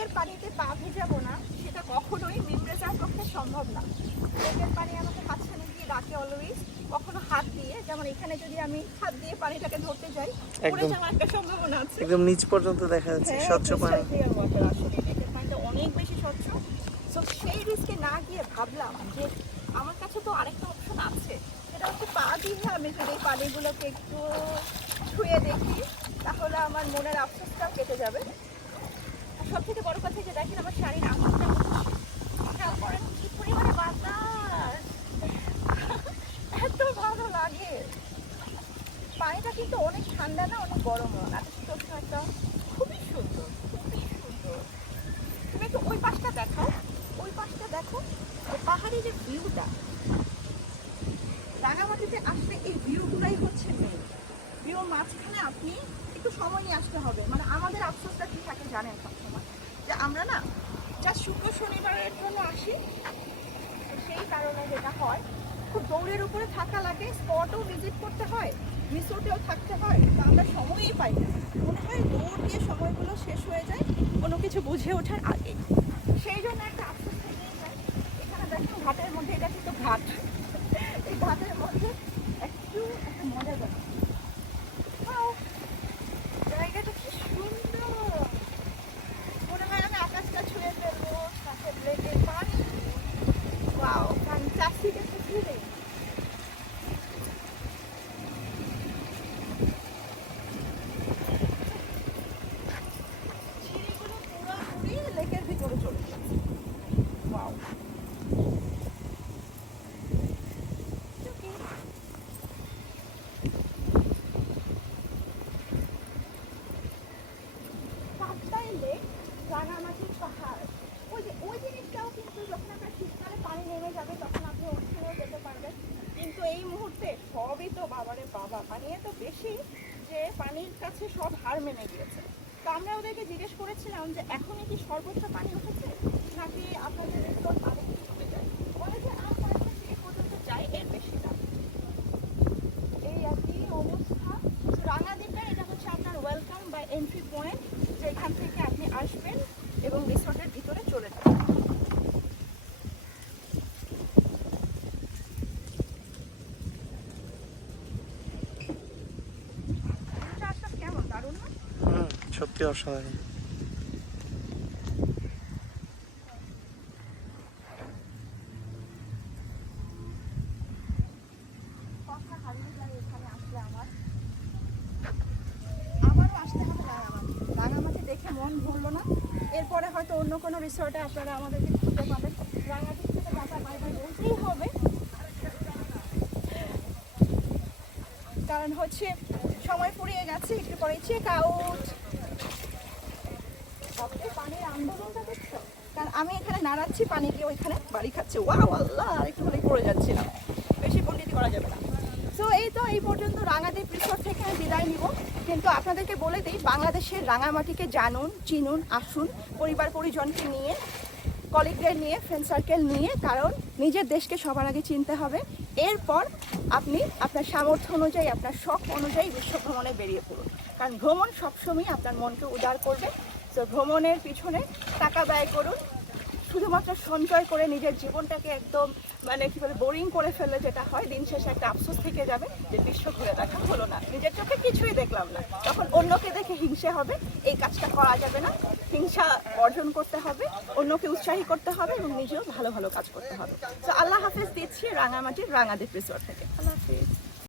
লেকের পানিতে পা ভেজাবো না সেটা কখনোই মিমরেজার পক্ষে সম্ভব না। লেকের পানি আমাকে মাঝখানে দিয়ে ডাকে অলওয়েজ কখনো হাত দিয়ে যেমন এখানে যদি আমি হাত দিয়ে পানিটাকে ধরতে যাই পড়ে। যাওয়ার একটা সম্ভাবনা আছে। একদম নিচ পর্যন্ত দেখা যাচ্ছে হ্যাঁ, স্বচ্ছ পানি। লেকের পানিটা অনেক বেশি স্বচ্ছ। সো সেই রিস্কে না গিয়ে ভাবলাম যে আমার কাছে তো আরেকটা অপশন আছে সেটা হচ্ছে পা দিয়ে আমি যদি এই পানিগুলোকে একটু ছুঁয়ে দেখি তাহলে আমার মনের আফসোসটাও কেটে যাবে। সব থেকে বড় কথা যে দেখেন আমার শাড়ির আঙুলটা খেয়াল করেন কি পরিমাণে বাতাস। এত ভালো লাগে। পানিটা কিন্তু অনেক ঠান্ডা না, অনেক গরমও না নাতিশীতোষ্ণ একটা খুবই সুন্দর খুবই সুন্দর। তুমি একটু ওই পাশটা দেখাও। ওই পাশটা দেখো পাহাড়ি যে ভিউটা। রাঙামাটিতে আসলে এই ভিউগুলাই হচ্ছে মেন ভিউ মাঝখানে আপনি একটু সময় নিয়ে আসতে হবে। মানে আমাদের আফসোসটা কি থাকে জানেন সবসময়? যে আমরা না যা শুক্র শনিবারের জন্য আসি সেই কারণে যেটা হয়, খুব দৌড়ের উপরে থাকা লাগে, স্পটও ভিজিট করতে হয়, রিসোর্টেও থাকতে হয় তা আমরা সময়ই পাই না। মনে হয় দৌড় দিয়ে সময়গুলো শেষ হয়ে যায়, কোনো কিছু বুঝে ওঠার আগে। সেই জন্য একটা আফসোস থেকেই যায় এখানে দেখেন ঘাটের মধ্যে এটা কিন্তু ঘাট এই ঘাটের মধ্যে একটু একটা মজা যাবে Wow! জায়গাটা কি সুন্দর মনে হয় আমি আকাশটা ছুঁয়ে ফেলব কাছের লেকের পানি ওয়াও ফ্যান্টাস্টিক একটা ফিলিং সিঁড়িগুলো পুরোপুরি ভিতরে চলে গেছে ওই যে, ওই জিনিসটাও কিন্তু যখন আপনার শীতকালে পানি নেমে যাবে, তখন আপনি ওখানেও যেতে পারবেন। কিন্তু এই মুহূর্তে সবই তো বাবারে বাবা, পানি এত বেশি যে পানির কাছে সব হার মেনে গিয়েছে। তো আমরা ওদেরকে জিজ্ঞেস করেছিলাম যে এখনই কি সর্বোচ্চ পানি উঠেছে? নাকি আপনাদের রিসোর্ট পানি উঠে যায় বলে যে আর কয়েকটা সিঁড়ি পর্যন্ত যায় এর বেশি না এই আর কি অবস্থা রাঙাদ্বীপটা এটা হচ্ছে আপনার ওয়েলকাম বা এন্ট্রি পয়েন্ট যেখান থেকে আপনি আসবেন এবং রিসোর্টের ভিতরে চলে যাবেন ভিউটা আজকে কেমন দারুণ না হুম সত্যি অসাধারণ কথা হারিয়ে যায় এখানে আসলে আমার আমারও আসতে হবে রাঙামাটি রাঙামাটি দেখে মন ভুললো না। এরপরে হয়তো অন্য কোনো আপনারা আমাদেরকে বলতেই হবে। কারণ হচ্ছে সময় ফুরিয়ে গেছে, একটু পরে চেক আউট সবচেয়ে পানির আন্দোলনটা দেখছ কারণ আমি এখানে নাড়াচ্ছি, পানি দিয়ে ওইখানে বাড়ি খাচ্ছে। ওয়াও, আল্লাহ, আর একটু হলেই পড়ে যাচ্ছিলাম। বেশি পণ্ডিতি করা যাবে না। তো এই তো এই পর্যন্ত রাঙাদ্বীপ রিসোর্ট থেকে আমি বিদায় নিব। কিন্তু আপনাদেরকে বলে দিই, বাংলাদেশের রাঙামাটিকে জানুন, চিনুন, আসুন, পরিবার পরিজনকে নিয়ে কলিগদের নিয়ে ফ্রেন্ড সার্কেল নিয়ে, কারণ নিজের দেশকে সবার আগে চিনতে হবে। এরপর আপনি আপনার সামর্থ্য অনুযায়ী, আপনার শখ অনুযায়ী বিশ্ব ভ্রমণে বেরিয়ে পড়ুন। কারণ ভ্রমণ সবসময় আপনার মনকে উদার করবে। তো ভ্রমণের পিছনে টাকা ব্যয় করুন শুধুমাত্র সঞ্চয় করে নিজের জীবনটাকে একদম মানে কি বলে বোরিং করে ফেললে যেটা হয়, দিন শেষে একটা আফসোস থেকে যাবে যে বিশ্ব ঘুরে দেখা হলো না। নিজের চোখে কিছুই দেখলাম না। তখন অন্যকে দেখে হিংসে হবে, এই কাজটা করা যাবে না। হিংসা অর্জন করতে হবে, অন্যকে উৎসাহী করতে হবে এবং নিজেও ভালো ভালো কাজ করতে হবে। তো আল্লাহ হাফেজ দিচ্ছি রাঙামাটির রাঙাদ্বীপ রিসোর্ট থেকে। আল্লাহ হাফিজ।